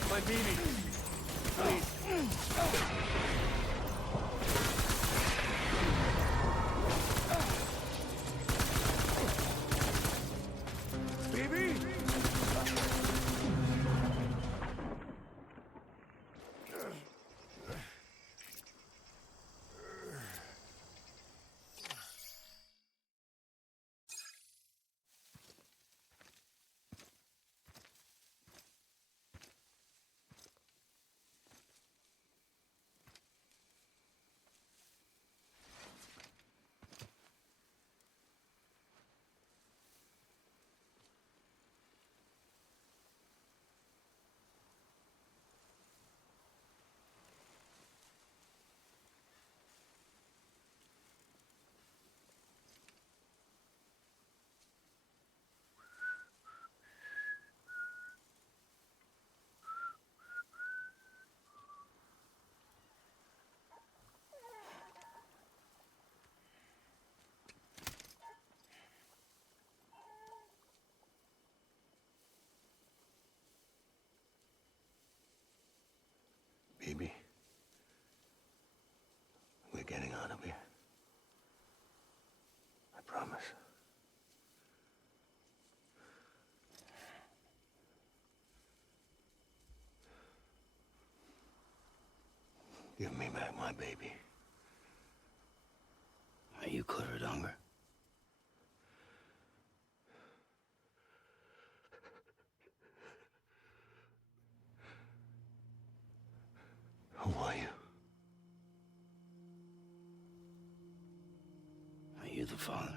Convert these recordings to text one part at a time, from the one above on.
need my baby. Please. Baby? Baby, we're getting out of here. I promise. Give me back my baby. Are you Clifford Unger? Who are you? Are you the father?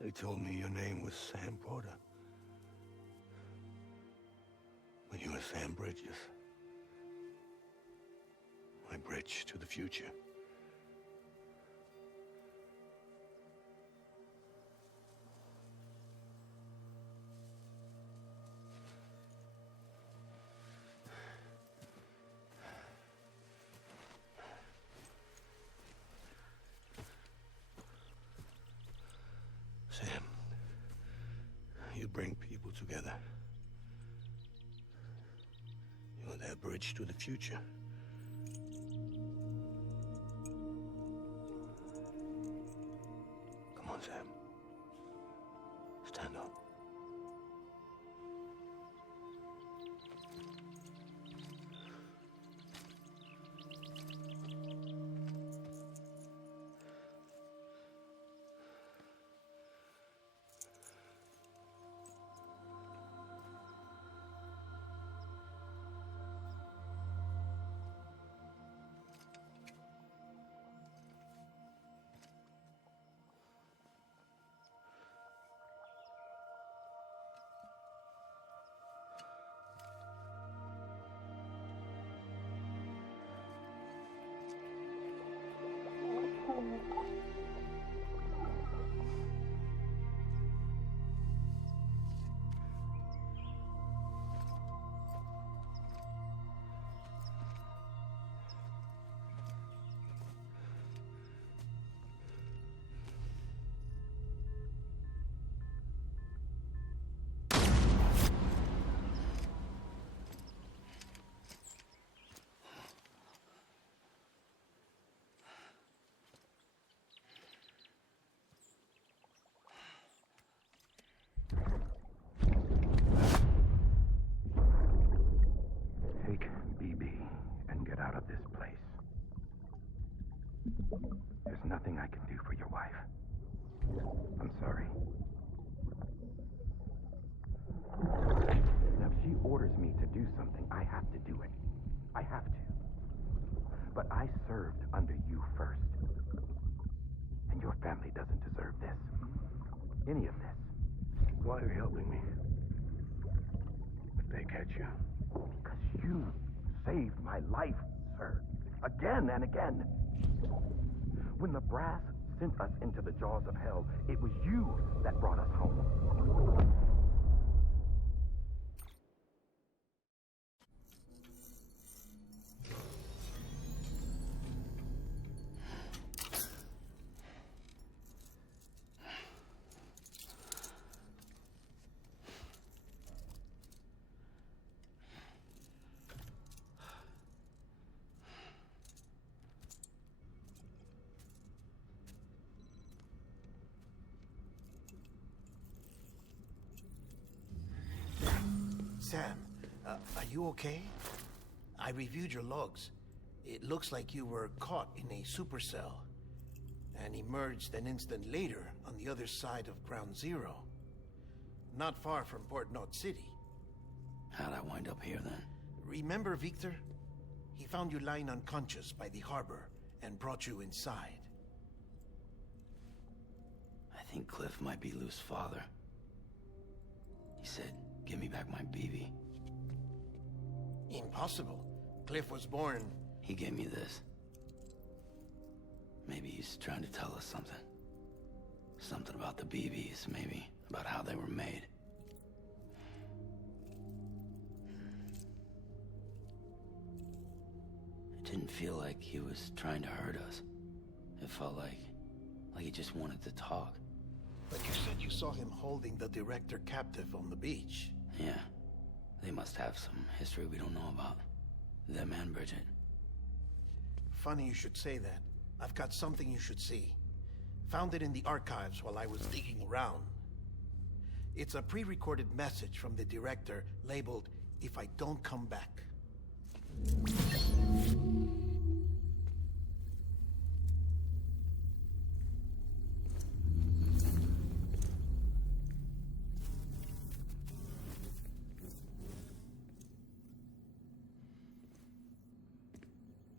They told me your name was Sam Porter. But you were Sam Bridges. My bridge to the future. Sam, you bring people together. You're their bridge to the future. Come on, Sam. Stand up. There's nothing I can do for your wife. I'm sorry. Now, if she orders me to do something, I have to do it. I have to. But I served under you first. And your family doesn't deserve this. Any of this. Why are you helping me? If they catch you. Because you saved my life, sir. Again and again. When the brass sent us into the jaws of hell, it was you that brought us home. Sam, are you okay? I reviewed your logs. It looks like you were caught in a supercell and emerged an instant later on the other side of Ground Zero. Not far from Port North City. How'd I wind up here then? Remember Victor? He found you lying unconscious by the harbor and brought you inside. I think Cliff might be Lou's father. He said, "Give me back my BB." Impossible. Cliff was born... He gave me this. Maybe he's trying to tell us something. Something about the BBs, maybe. About how they were made. It didn't feel like he was trying to hurt us. It felt like he just wanted to talk. But you said you saw him holding the director captive on the beach. Yeah. They must have some history we don't know about. Them and Bridget. Funny you should say that. I've got something you should see. Found it in the archives while I was digging around. It's a pre-recorded message from the director labeled, "If I don't come back."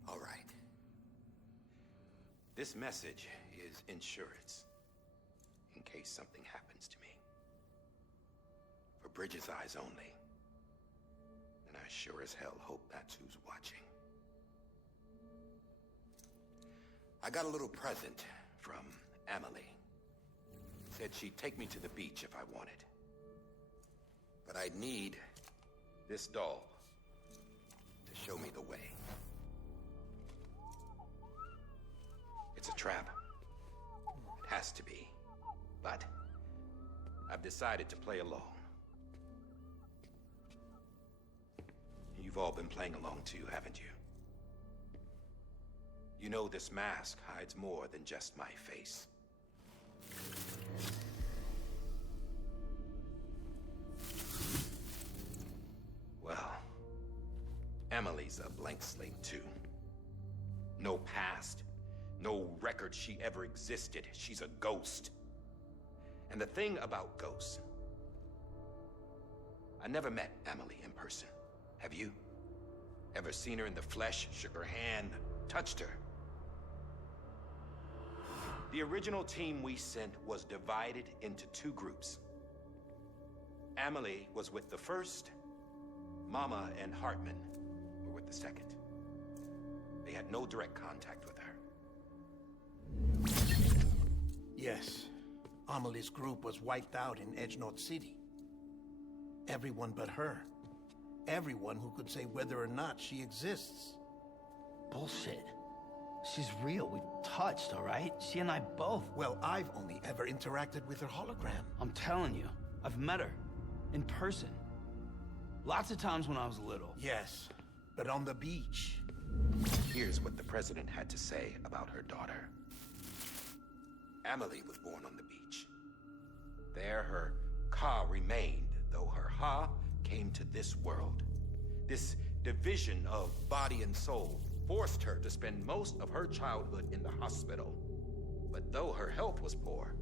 All right. This message is insurance. In case something happens to me. For Bridget's eyes only. And I sure as hell hope that's who's watching. I got a little present from Emily. Said she'd take me to the beach if I wanted. But I'd need this doll to show me the way. It's a trap. It has to be. But I've decided to play along. You've all been playing along too, haven't you? You know this mask hides more than just my face. Well, Emily's a blank slate too. No past, no record she ever existed. She's a ghost. And the thing about ghosts, I never met Emily in person. Have you? Ever seen her in the flesh, shook her hand, touched her? The original team we sent was divided into two groups. Emily was with the first, Mama and Hartman were with the second. They had no direct contact with her. Yes. Amelie's group was wiped out in Edge North City. Everyone but her. Everyone who could say whether or not she exists. Bullshit. She's real. We touched, all right? She and I both. Well, I've only ever interacted with her hologram. I'm telling you, I've met her. In person. Lots of times when I was little. Yes, but on the beach. Here's what the president had to say about her daughter. Emily was born on the beach. There her Ka remained, though her Ha came to this world. This division of body and soul forced her to spend most of her childhood in the hospital. But though her health was poor,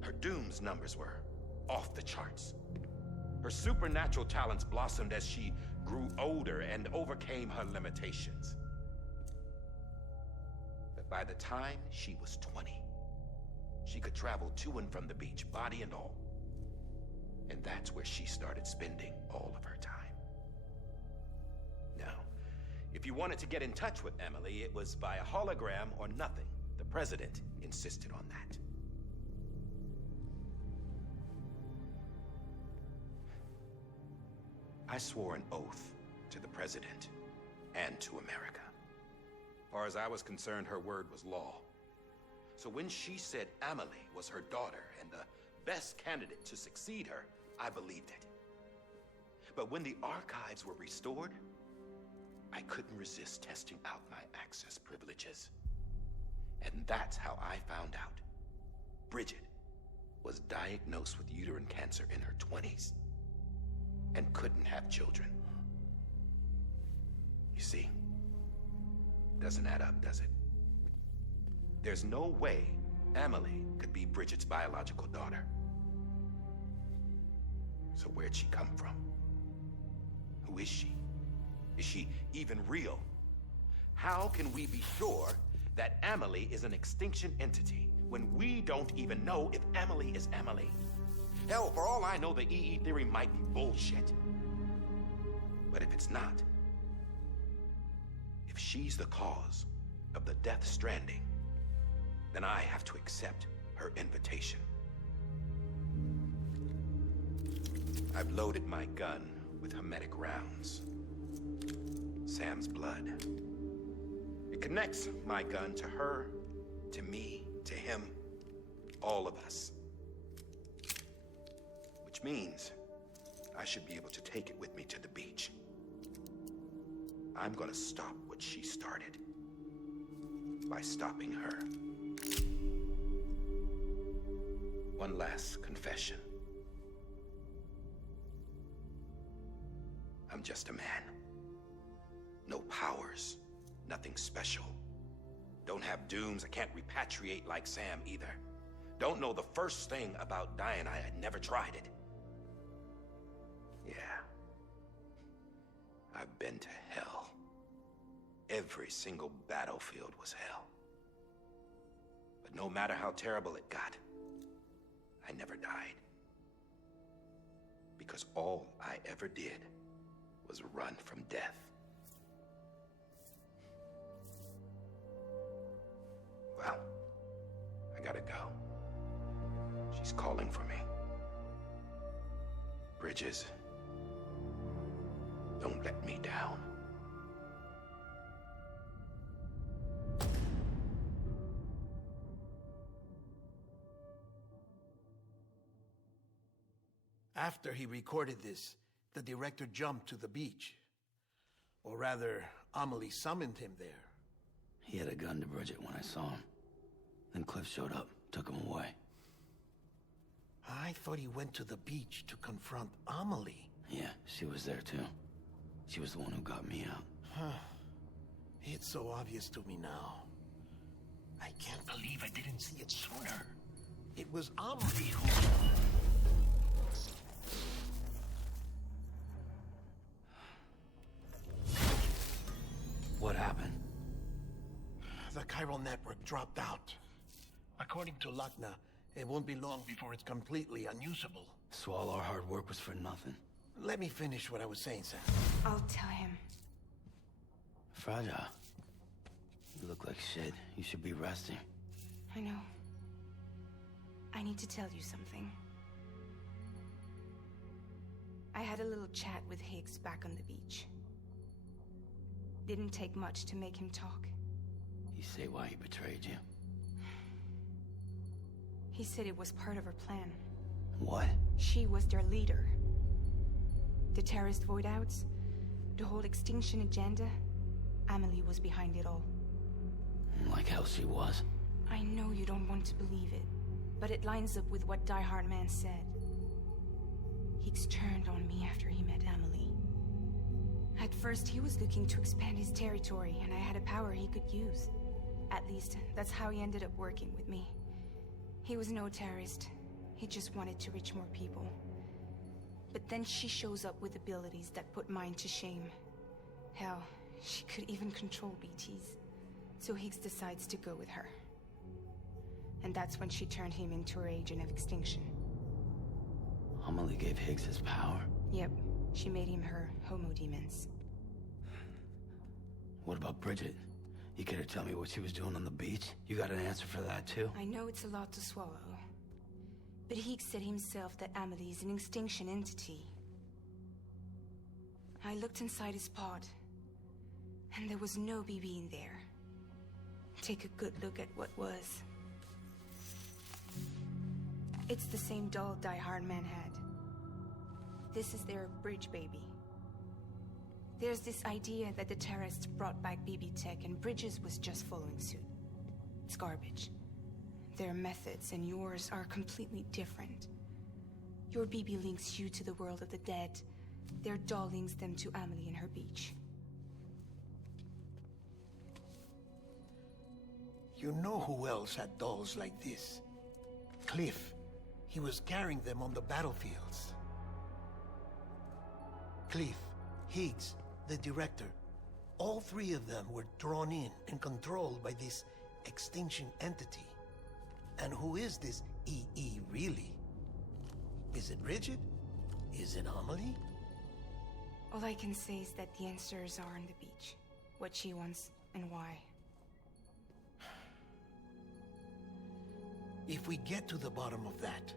her Doom's numbers were off the charts. Her supernatural talents blossomed as she grew older and overcame her limitations. But by the time she was 20, she could travel to and from the beach, body and all. And that's where she started spending all of her time. Now, if you wanted to get in touch with Emily, it was via hologram or nothing. The president insisted on that. I swore an oath to the president and to America. As far as I was concerned, her word was law. So when she said Amelie was her daughter and the best candidate to succeed her, I believed it. But when the archives were restored, I couldn't resist testing out my access privileges. And that's how I found out Bridget was diagnosed with uterine cancer in her 20s and couldn't have children. You see, doesn't add up, does it? There's no way Amelie could be Bridget's biological daughter. So where'd she come from? Who is she? Is she even real? How can we be sure that Amelie is an extinction entity when we don't even know if Amelie is Amelie? Hell, for all I know, the EE theory might be bullshit. But if it's not, if she's the cause of the death stranding, then I have to accept her invitation. I've loaded my gun with hermetic rounds. Sam's blood. It connects my gun to her, to me, to him, all of us. Which means I should be able to take it with me to the beach. I'm gonna stop what she started by stopping her. One last confession. I'm just a man. No powers, nothing special. Don't have dooms, I can't repatriate like Sam either. Don't know the first thing about dying, I had never tried it. Yeah. I've been to hell. Every single battlefield was hell. But no matter how terrible it got, I never died. Because all I ever did was run from death. Well, I gotta go. She's calling for me. Bridges, don't let me down. After he recorded this, the director jumped to the beach. Or rather, Amelie summoned him there. He had a gun to Bridget when I saw him. Then Cliff showed up, took him away. I thought he went to the beach to confront Amelie. Yeah, she was there too. She was the one who got me out. It's so obvious to me now. I can't believe I didn't see it sooner. It was Amelie who... What happened? The chiral network dropped out. According to Luckna, it won't be long before it's completely unusable. So all our hard work was for nothing. Let me finish what I was saying, Sam. I'll tell him. Fragile. You look like shit. You should be resting. I know. I need to tell you something. I had a little chat with Higgs back on the beach. Didn't take much to make him talk. You say why he betrayed you? He said it was part of her plan. What? She was their leader. The terrorist void-outs, the whole extinction agenda, Amelie was behind it all. Like hell she was. I know you don't want to believe it, but it lines up with what Die Hard Man said. Higgs turned on me after he met Amelie. At first, he was looking to expand his territory, and I had a power he could use. At least, that's how he ended up working with me. He was no terrorist. He just wanted to reach more people. But then she shows up with abilities that put mine to shame. Hell, she could even control BTs. So Higgs decides to go with her. And that's when she turned him into her agent of extinction. Amelie gave Higgs his power? Yep, she made him her homo demons. What about Bridget? You care to tell me what she was doing on the beach? You got an answer for that, too? I know it's a lot to swallow. But Higgs said himself that Amelie is an extinction entity. I looked inside his pod, and there was no BB in there. Take a good look at what was. It's the same doll Die Hard Man had. This is their bridge baby. There's this idea that the terrorists brought back BB tech and Bridges was just following suit. It's garbage. Their methods and yours are completely different. Your BB links you to the world of the dead. Their doll links them to Amelie and her beach. You know who else had dolls like this? Cliff. He was carrying them on the battlefields. Cliff, Higgs, the director. All three of them were drawn in and controlled by this extinction entity. And who is this EE really? Is it Bridget? Is it Amelie? All I can say is that the answers are on the beach. What she wants and why. If we get to the bottom of that,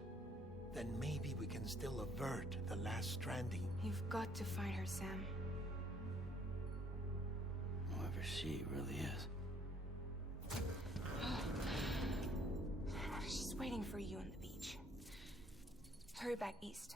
then maybe we can still avert the last stranding. You've got to find her, Sam. Whoever she really is. She's waiting for you on the beach. Hurry back east.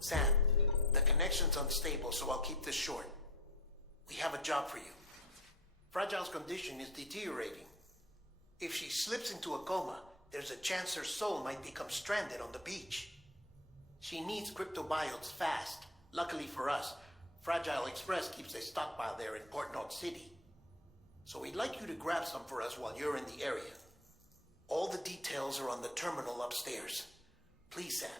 Sam, the connection's unstable, so I'll keep this short. We have a job for you. Fragile's condition is deteriorating. If she slips into a coma, there's a chance her soul might become stranded on the beach. She needs cryptobiotes fast. Luckily for us, Fragile Express keeps a stockpile there in Port North City. So we'd like you to grab some for us while you're in the area. All the details are on the terminal upstairs. Please, Sam.